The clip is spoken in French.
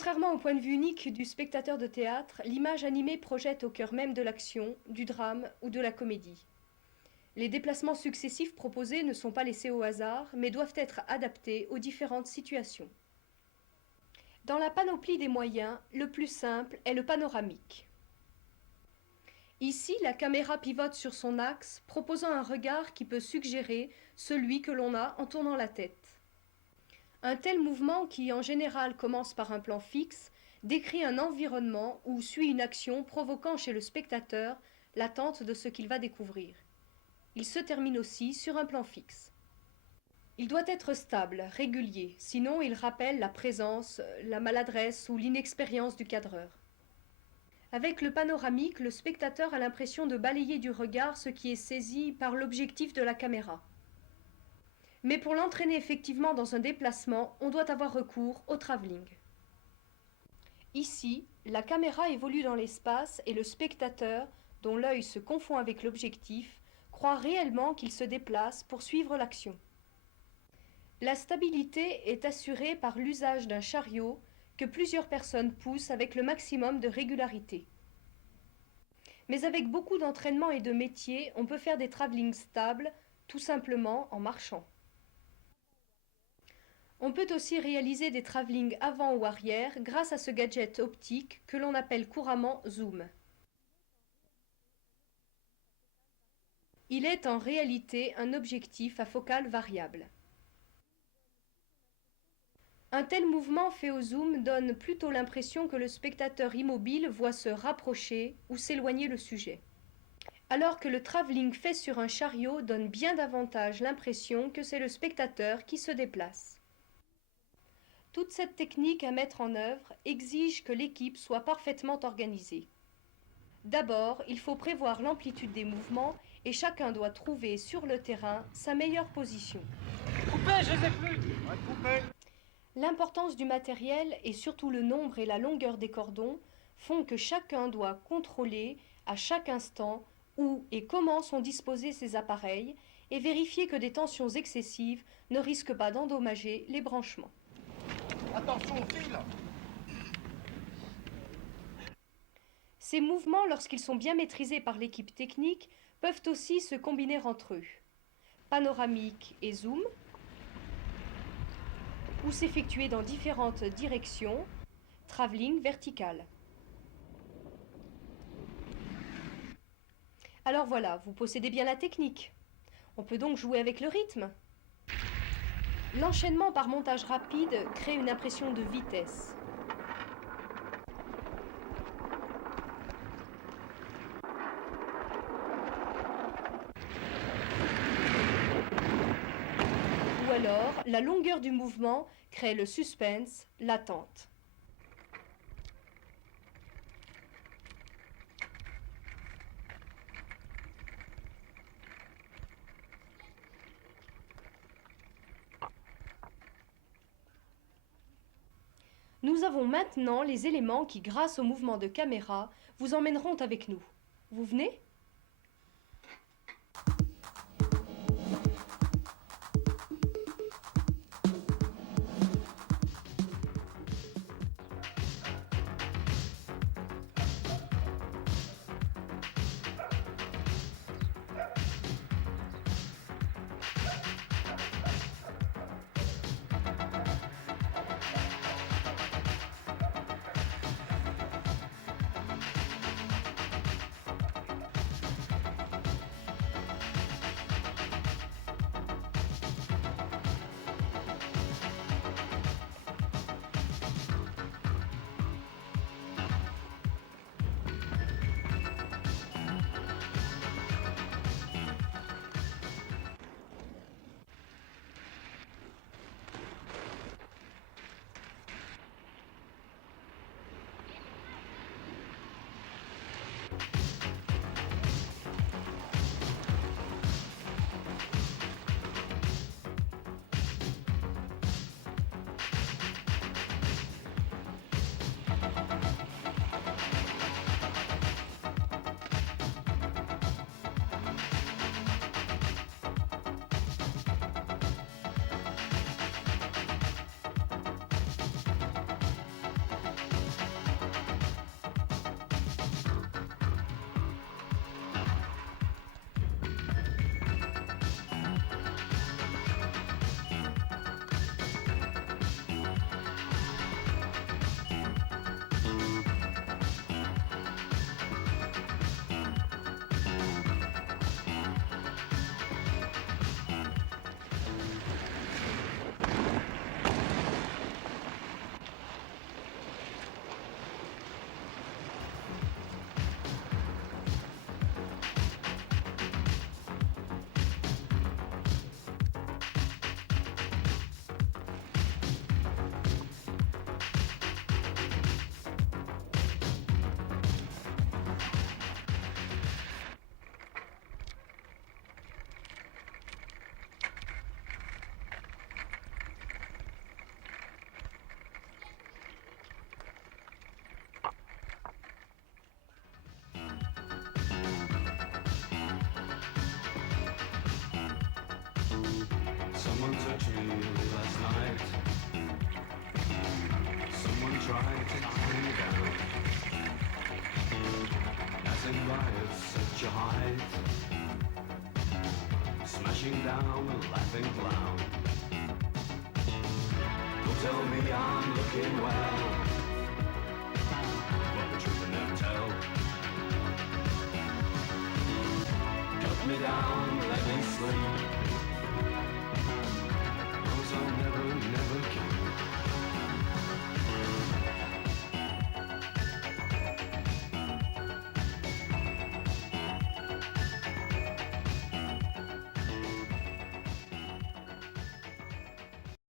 Contrairement au point de vue unique du spectateur de théâtre, l'image animée projette au cœur même de l'action, du drame ou de la comédie. Les déplacements successifs proposés ne sont pas laissés au hasard, mais doivent être adaptés aux différentes situations. Dans la panoplie des moyens, le plus simple est le panoramique. Ici, la caméra pivote sur son axe, proposant un regard qui peut suggérer celui que l'on a en tournant la tête. Un tel mouvement, qui en général commence par un plan fixe, décrit un environnement où suit une action provoquant chez le spectateur l'attente de ce qu'il va découvrir. Il se termine aussi sur un plan fixe. Il doit être stable, régulier, sinon il rappelle la présence, la maladresse ou l'inexpérience du cadreur. Avec le panoramique, le spectateur a l'impression de balayer du regard ce qui est saisi par l'objectif de la caméra. Mais pour l'entraîner effectivement dans un déplacement, on doit avoir recours au travelling. Ici, la caméra évolue dans l'espace et le spectateur, dont l'œil se confond avec l'objectif, croit réellement qu'il se déplace pour suivre l'action. La stabilité est assurée par l'usage d'un chariot que plusieurs personnes poussent avec le maximum de régularité. Mais avec beaucoup d'entraînement et de métier, on peut faire des travelling stables, tout simplement en marchant. On peut aussi réaliser des travelling avant ou arrière grâce à ce gadget optique que l'on appelle couramment zoom. Il est en réalité un objectif à focale variable. Un tel mouvement fait au zoom donne plutôt l'impression que le spectateur immobile voit se rapprocher ou s'éloigner le sujet. Alors que le travelling fait sur un chariot donne bien davantage l'impression que c'est le spectateur qui se déplace. Toute cette technique à mettre en œuvre exige que l'équipe soit parfaitement organisée. D'abord, il faut prévoir l'amplitude des mouvements et chacun doit trouver sur le terrain sa meilleure position. Coupez, je les ai plus. Ouais, coupez. L'importance du matériel et surtout le nombre et la longueur des cordons font que chacun doit contrôler à chaque instant où et comment sont disposés ces appareils et vérifier que des tensions excessives ne risquent pas d'endommager les branchements. Attention au fil. Ces mouvements, lorsqu'ils sont bien maîtrisés par l'équipe technique, peuvent aussi se combiner entre eux. Panoramique et zoom, ou s'effectuer dans différentes directions, travelling vertical. Alors voilà, vous possédez bien la technique. On peut donc jouer avec le rythme. L'enchaînement par montage rapide crée une impression de vitesse. Ou alors, la longueur du mouvement crée le suspense, l'attente. Nous avons maintenant les éléments qui, grâce au mouvement de caméra, vous emmèneront avec nous. Vous venez ? trying to tie me down. As in riots at your height, smashing down a laughing clown. Don't tell me I'm looking well, but the truth I never tell. Cut me down, let me sleep.